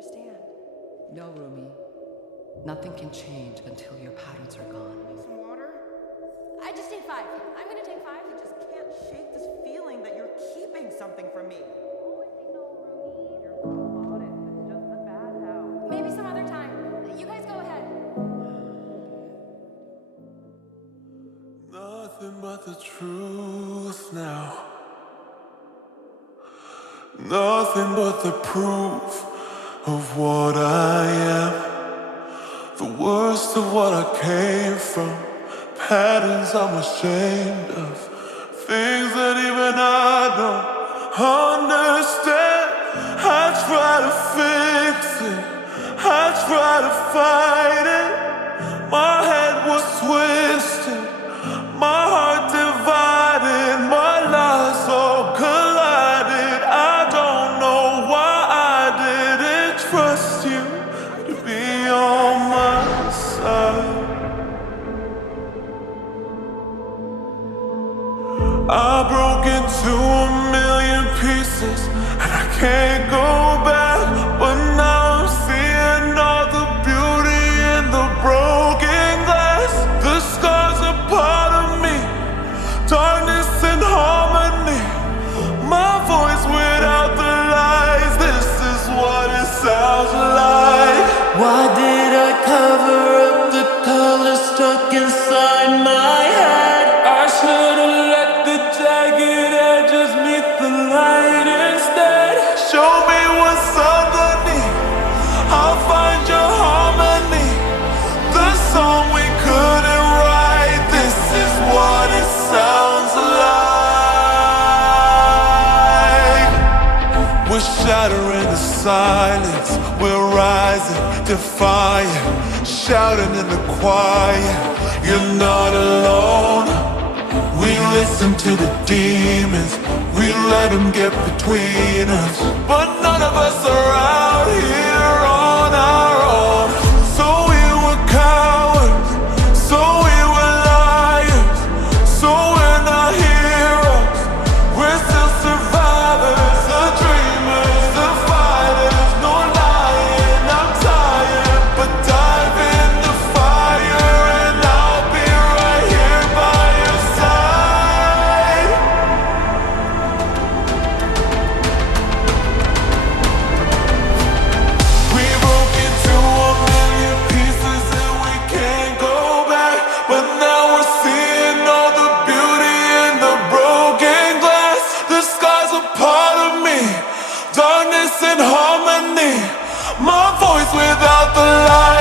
understand. No, Rumi. Nothing can change until your patterns are gone. Need some water? I just ate 5. I'm gonna take 5. I just can't shake this feeling that you're keeping something from me. Oh, I say no, Rumi. You're so modest. It's just a bathhouse. Maybe some other time. You guys go ahead. Nothing but the truth now. Nothing but the proof of what I am. The worst of what I came from. Patterns I'm ashamed of. Things that even I don't understand. I try to fix it. I try to fight it. My head was twisted. My heart divided. My lies all collided. I don't know why I didn't trust you to be on my side. I broke into a million pieces and I can't go back. But now I'm seeing all the beauty in the broken glass. The scars are part of me, darkness and harmony. My voice without the lies. This is what it sounds like. Why did I cover up the color stuck inside my head? I should've let the jagged edges meet the light instead. Show me what's underneath. I'll find your harmony. The song we couldn't write. This is what it sounds like. We're shattering the silence. We're rising, defiant, shouting in the quiet. You're not alone. We listen to the demons. We let them get between us. But none of us are out here on our own. So we were cowards. So we were liars. So we're not heroes. We're still survivors. The dreamers, the fighters. No lying, I'm tired. But dive in the fire and I'll be right here by your side. We broke into a million pieces and we can't go back. But now we're seeing all the beauty in the broken glass. The sky's a part of me, darkness and harmony. My voice without the light.